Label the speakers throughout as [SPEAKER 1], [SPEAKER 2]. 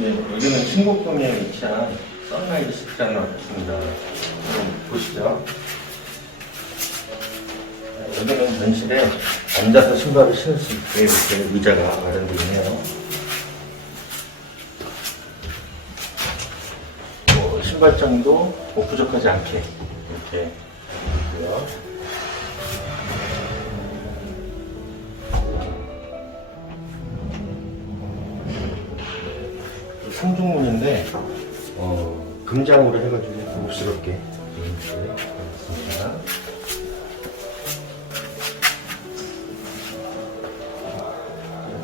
[SPEAKER 1] 여기는 신곡동에 위치한 스트라는 아파트입니다. 한번 보시죠. 자, 여기는 전실에 앉아서 신발을 신을 수 있게 이렇게 의자가 마련되어 있네요. 뭐 신발장도 뭐 부족하지 않게 이렇게 상중문인데 어, 금장으로 해가지고 고급스럽게 이렇게 있습니다.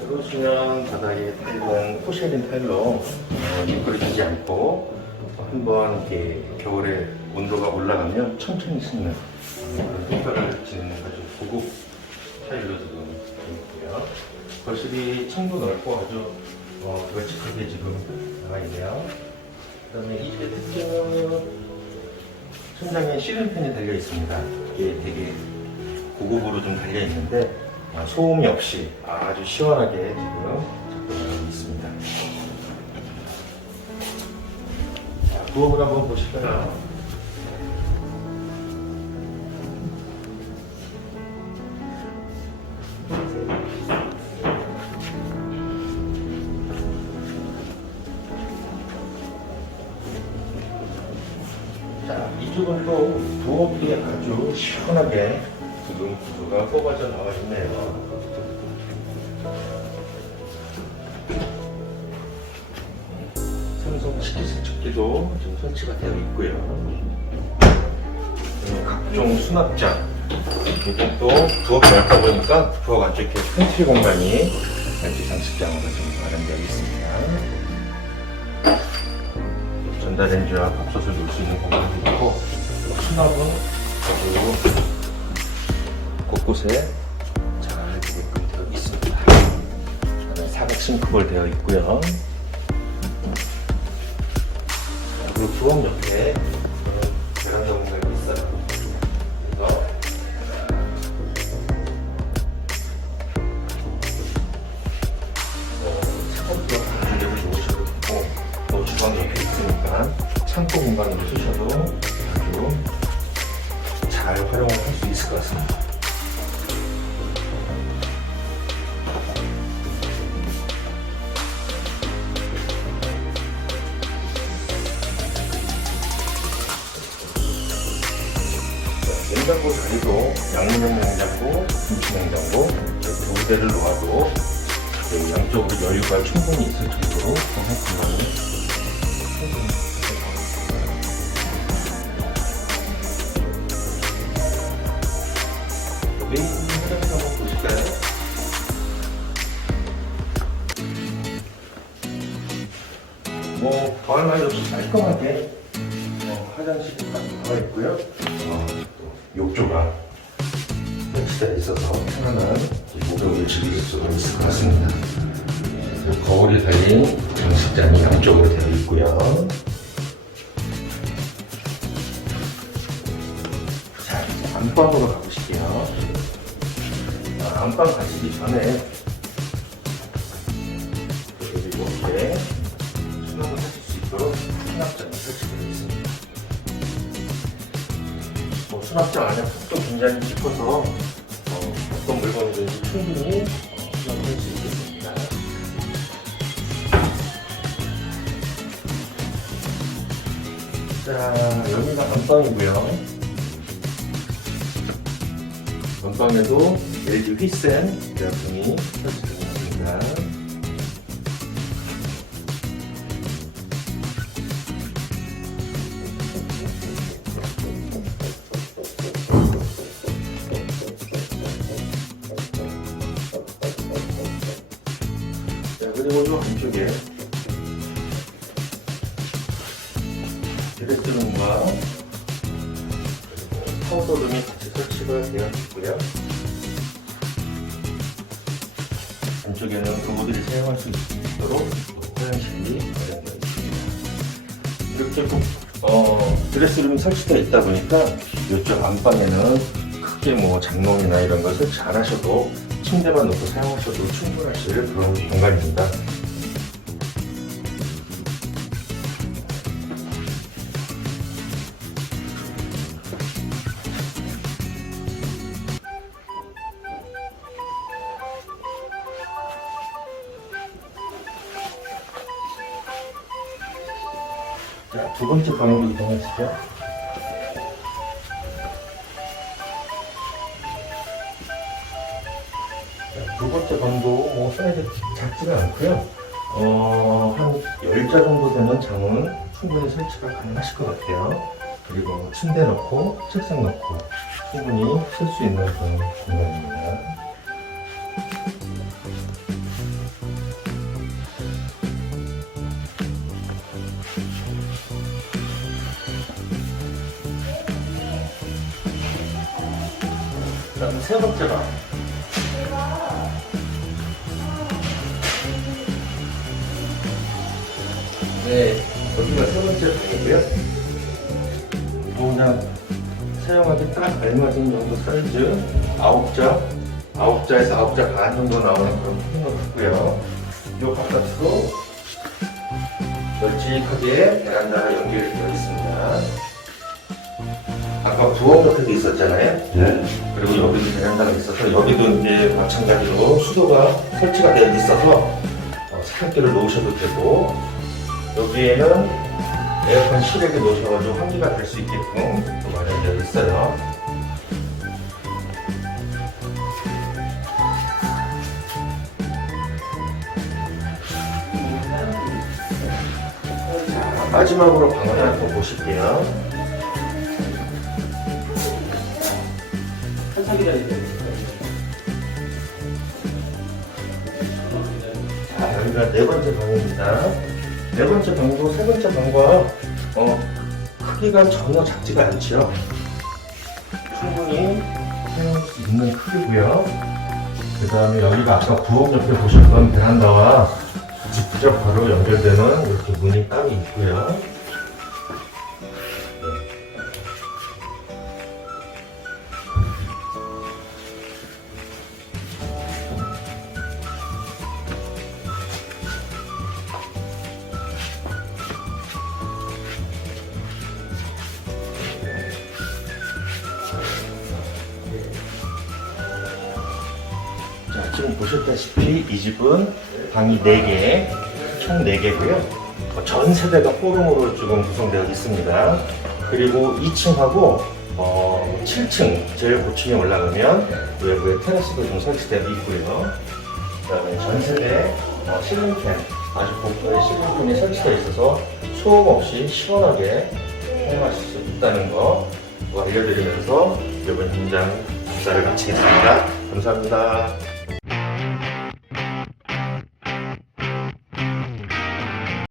[SPEAKER 1] 들어오시면 바닥에 타일은 포쉐린 타일로 어, 미끄러지지 않고 한번 이렇게 겨울에 온도가 올라가면 천천히 식는 어, 그런 효과를 지니는 아주 고급 타일로 지금 되어 있고요. 거실이 창도 넓고 아주 어, 걸쭉하게 지금 나와 있네요. 그 다음에 이 집의 특징은 천장에 시lin팬이 달려 있습니다. 이게 되게 고급으로 좀 달려 있는데 아, 소음이 없이 아주 시원하게 지금 작동하고 있습니다. 자, 부엌을 한번 보실까요? 이쪽은 또 부엌이 아주 시원하게 지금 구조가 뽑아져 나와 있네요. 삼성 식기세척기도 지금 설치가 되어 있고요. 각종 수납장. 그리고 또 부엌이 넓다 보니까 부엌 안쪽에 팬트리 공간이 전지 장식장으로 좀 마련되어 있습니다. 전자레인지와 밥솥을 놓을 수 있는 공간도 있고 수납은 아주 곳곳에 잘 되게끔 되어 있습니다. 안에 사각 싱크볼 되어 있고요. 그리고 부엌 옆에 공간으로 쓰셔도 아주 잘 활용을 할수 있을 것 같습니다. 자, 냉장고 자리도 양문형 냉장고, 김치 냉장고 두 대를 놓아도 그 양쪽으로 여유가 충분히 있을 정도로 공간 공간이 메인 화장실 한번 보실까요? 뭐 더할 나위 없이 깔끔하게 어, 화장실이 딱 나와 있고요. 어, 또 욕조가 설치되어 있어서 편안한 이 목욕을 즐길 수가 있을 것 같습니다. 그리고 거울이 달린 장식장이 양쪽으로 되어 있고요. 자, 이제 안방으로. 아, 안방 가시기 전에 여기 이렇게 수납을 하실 수 있도록 수납장이 설치되어 있습니다. 뭐 수납장 안에 흙도 굉장히 깊어서 어, 어떤 물건이든지 충분히 어, 수납을 할수 있겠습니다. 자, 여기가 안방이고요. 안방에도 LG 휘센 있습니다. 자, 그리고 요 안쪽에 드레스룸과 파우더룸이 같이 설치가 되어 있고요. 안쪽에는 부부들이 사용할 수 있도록 화장실이 마련되어 있습니다. 이렇게 꼭, 어, 드레스룸이 설치되어 있다 보니까 이쪽 안방에는 크게 뭐 장롱이나 이런 걸 설치 안 하셔도 침대만 놓고 사용하셔도 충분하실 그런 공간입니다. 두 번째 방으로 이동하시죠. 자, 두 번째 방도 뭐 사이즈 작지가 않고요. 어, 한 10자 정도 되는 장은 충분히 설치가 가능하실 것 같아요. 그리고 침대 넣고 책상 넣고 충분히 쓸 수 있는 그런 공간입니다. 그 다음 세 번째 방. 네, 여기가 세 번째 방이고요. 뭐 그냥 사용하기 딱 알맞은 정도 사이즈 아홉 자, 아홉 자에서 아홉 자반 정도 나오는 그런 것 같고요. 이 바깥으로 널찍하게 베란다가 연결되어 있습니다. 아까 부엌 같은 게 있었잖아요.
[SPEAKER 2] 네.
[SPEAKER 1] 그리고 여기도 베란다가 있어서 여기도 이제 마찬가지로 수도가 설치가 되어 있어서 어, 세탁기를 놓으셔도 되고 여기에는 에어컨 실외기 놓으셔가지고 환기가 될 수 있게끔 또 마련되어 있어요. 자, 마지막으로 방을 한번 보실게요. 자, 여기가 네 번째 방입니다. 네 번째 방도 세 번째 방과 어, 크기가 전혀 작지가 않죠. 충분히 사용할 수 있는 크기고요. 그 다음에 여기가 아까 부엌 옆에 보셨던 베란다와 직접 바로 연결되는 이렇게 문이 따로 있고요. 지금 보셨다시피 이 집은 방이 4개, 총 4개고요. 전 세대가 포룸으로 지금 구성되어 있습니다. 그리고 2층하고 어, 7층, 제일 고층에 올라가면 외부에 테라스도 좀 설치되어 있고요. 그 다음에 전 세대 어, 실링팬, 아주 고가의 실링팬이 설치되어 있어서 소음 없이 시원하게 사용하실 수 있다는 거 알려드리면서 이번 현장 조사를 마치겠습니다. 감사합니다.